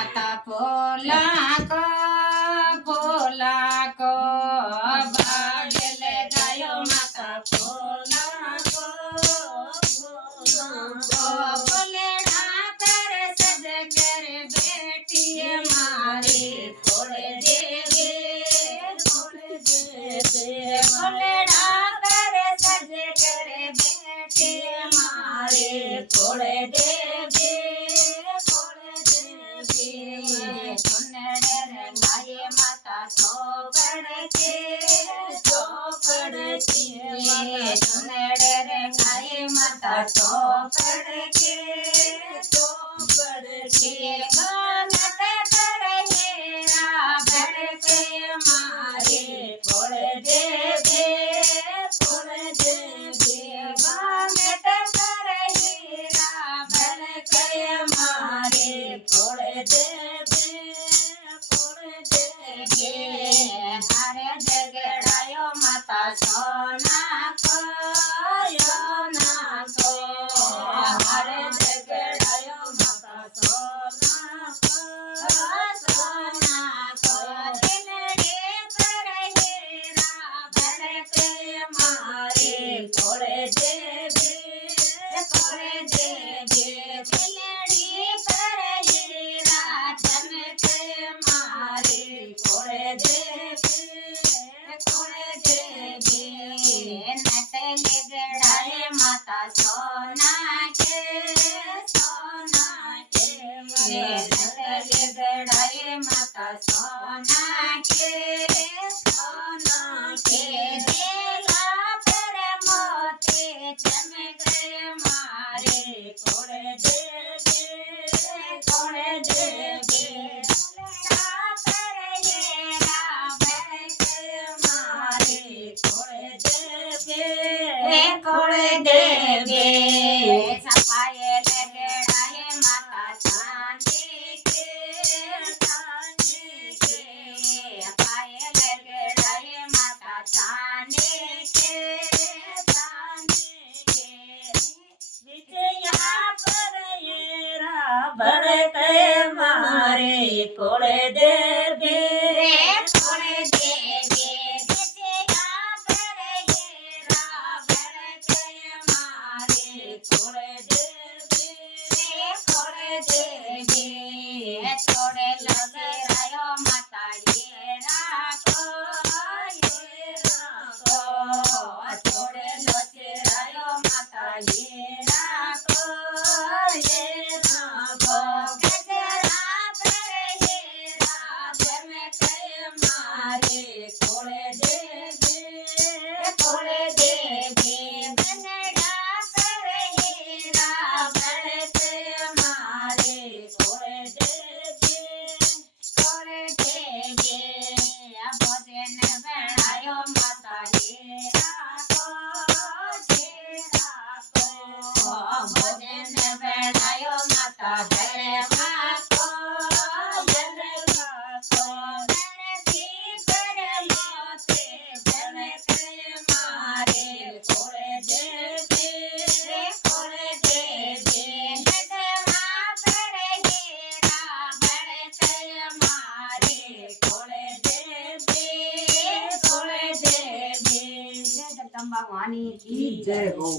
माता Pollock Pollock बागेले गायो माता पोलाक पोलेड़ा कर सज कर बेटी मारी खोले देवे पोलेड़ा कर सज कर बेटी मारी खोले देवे माता चौपड़ के सुनड़े रे गाये माता चौपड़ के गानत कर हेरा भर के मारे खोल देवे गानत कर हेरा भर के मारे खोल देवे हरे जगड़ायो माता सोना को हरे जगड़ायो माता सोना को दिलड़े पर हेरा भर के मारे खोले देवे दिलड़ी पर हेरा चमक मारे खोले देवे नटल गड़ाए माता सोना के नटल गड़ाए माता सोना के देला पर मोते चमक मारे खोले देवे खोले देवे सफाये लगड़ाए माता चांदी के सफाये लगड़ाए माता चांदी के विजया पर येरा भर के मारे खोले देवे छोड़े लगे रायो माता ये राखो छोड़े लगे रायो माता ये राखो गजरा पर हेरा चमक मारे खोले देवे बनड़ा पर हेरा भड़क मारे खोले भोजन बनायो माता हेरा भोजन बनायो माता धर्मा को धरती पर मोते जनक मारे खोले देवे नगमा पर हेरा भड़क मारे खोले देवे जय जगदम्बा वाणी की जय हो।